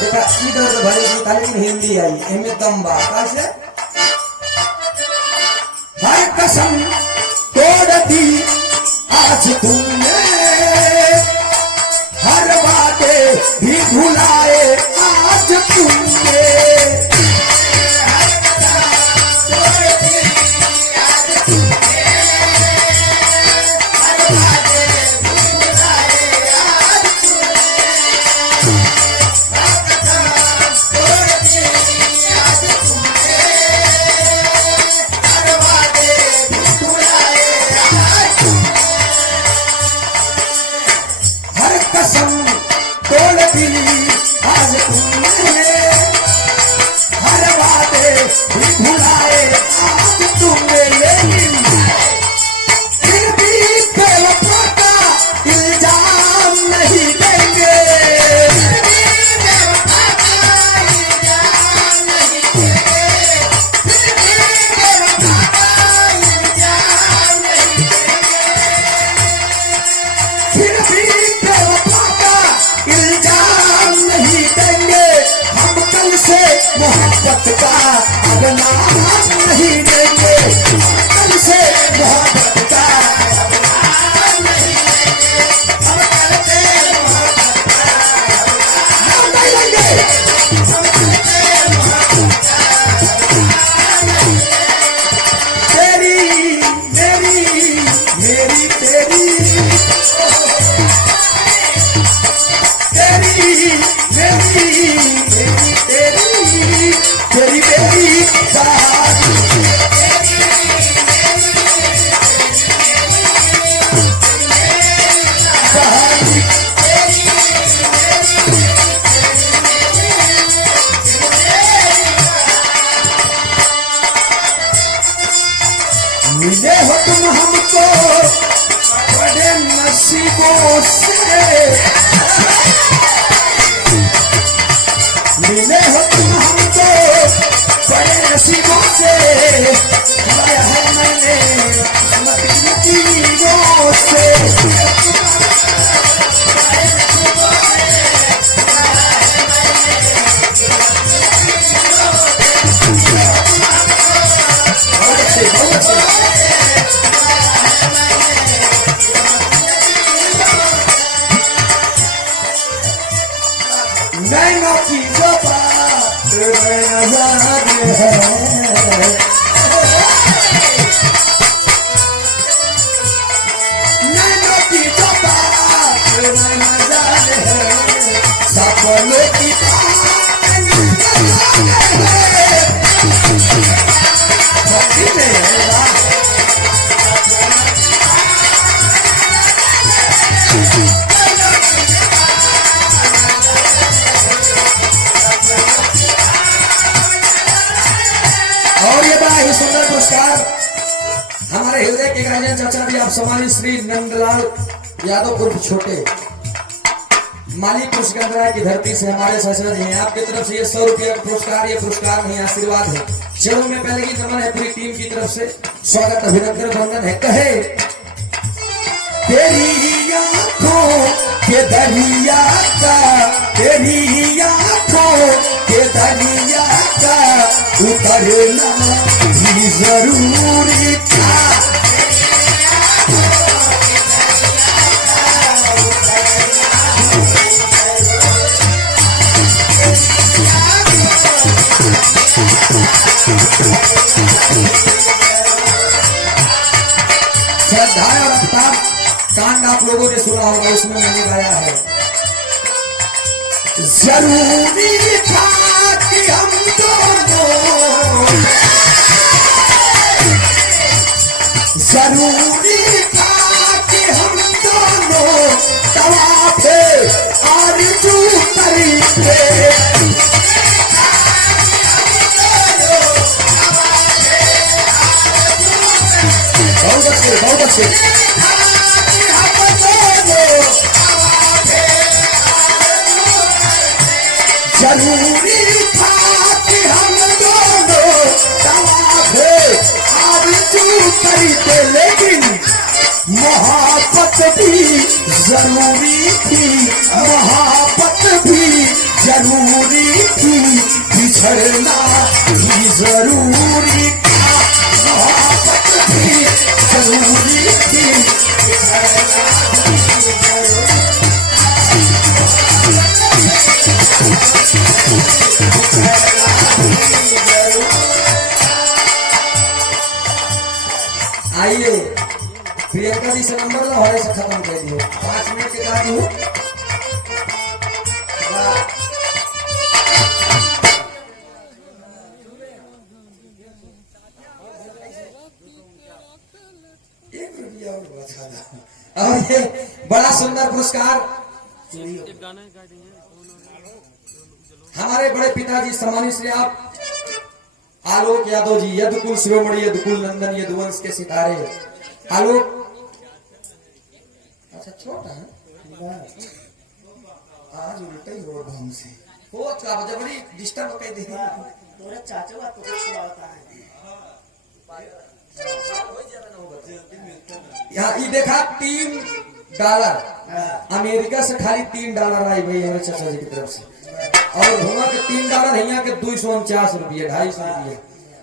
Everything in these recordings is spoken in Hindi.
बेटा इधर भरे गीत हिंदी आई इनमें दम बात से हर कसम तोड़ दी आज तुमने हर बातें भी भुलाए आज तुमने मोहब्बत का अब नाम नहीं देंगे कल से मोहब्बत का अब नाम नहीं देंगे हम करते मोहब्बत का नाम नहीं लेंगे हम करते मोहब्बत का नाम नहीं तेरी मेरी मेरी तेरी तेरी मेरी मेरी तेरी तेरी मेरी कहानी मिले हो तुम हमको बड़े नसीबों से मिले हो तुम हमको बड़े नसीबों से पाया है मैंने नसीबों से नैनों की जो बात नज़र है नैनों की जो बात नज़र है सपनों की और ये बड़ा ही सुंदर पुरस्कार हमारे हृदय के राजन चाचा भी आप सम्मानित श्री नंदलाल यादव उर्फ छोटे मालिक पुष्कर की धरती से हमारे ससुर जी हैं। आपकी तरफ से ये 100 रुपया का पुरस्कार, ये पुरस्कार नहीं आशीर्वाद है। चलो में पहले की नमन है पूरी टीम की तरफ से, स्वागत अभिनंदन वंदन है। कहे तेरी आंखों के दरिया का, तेरी आंखों के दरिया का उतरना भी जरूरी था। श्रद्धा और अवतार कांड आप लोगों ने सुना होगा, उसमें मैंने गाया है जरूरी था कि हम दोनों, जरूरी था कि हम दोनों तवाफे आरज़ू करते। बहुत अच्छे जरूरी था कि हम दोनों तवाफ़े आरज़ू करते, लेकिन मोहब्बत बिछड़ना ही जरूरी था, मोहब्बत भी जरूरी थी, बिछड़ना ही जरूरी। आइए प्रियंका जी से नंबर लो, हरे से खत्म कर दियो, 5 मिनट के बाद हूँ। और ये बड़ा सुंदर पुरस्कार हमारे बड़े पिताजी सम्मानित श्री आप आलोक यादव जी, यदुकुल शिरोमणि यदुकुल नंदन यदुवंश के सितारे आलोक। अच्छा छोटा है आज उल्टा ही हो हमसे हो जबरी डिस्टर्ब कर दे तोरा चाचा तो कुछ आता है। यहाँ ये देखा $3 अमेरिका से खाली $3 आई भाई हमारे चाचा जी की तरफ से, और हुआ के $3 यहाँ के 249 रुपये 250 रुपये,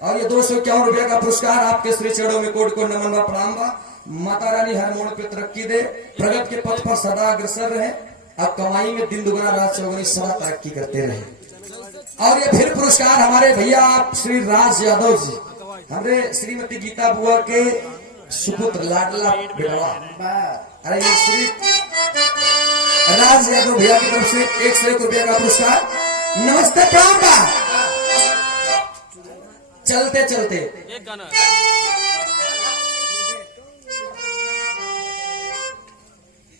और ये 251 रुपये का पुरस्कार आपके श्री चरणों में कोट को नमन व प्रणाम बा। माता रानी हर मोड़ पे तरक्की दे, प्रगति के पथ पर सदा अग्रसर रहे, अब कमाई में दिन दुगना रात चौगुनी सदा तरक्की करते रहे। और ये फिर पुरस्कार हमारे भैया आप श्री राज यादव जी, हमारे श्रीमती गीता बुआ के सुपुत्र लाडला बेटवा, अरे ये श्री राज यादव भैया की तरफ से 101 रुपया का पुरस्कार। नमस्ते प्रणाम का चलते चलते एक गाना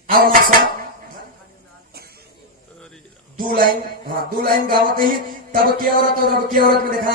अब साहब 2 लाइन, हाँ 2 लाइन गावते ही तब की औरत और अब की औरत में देखा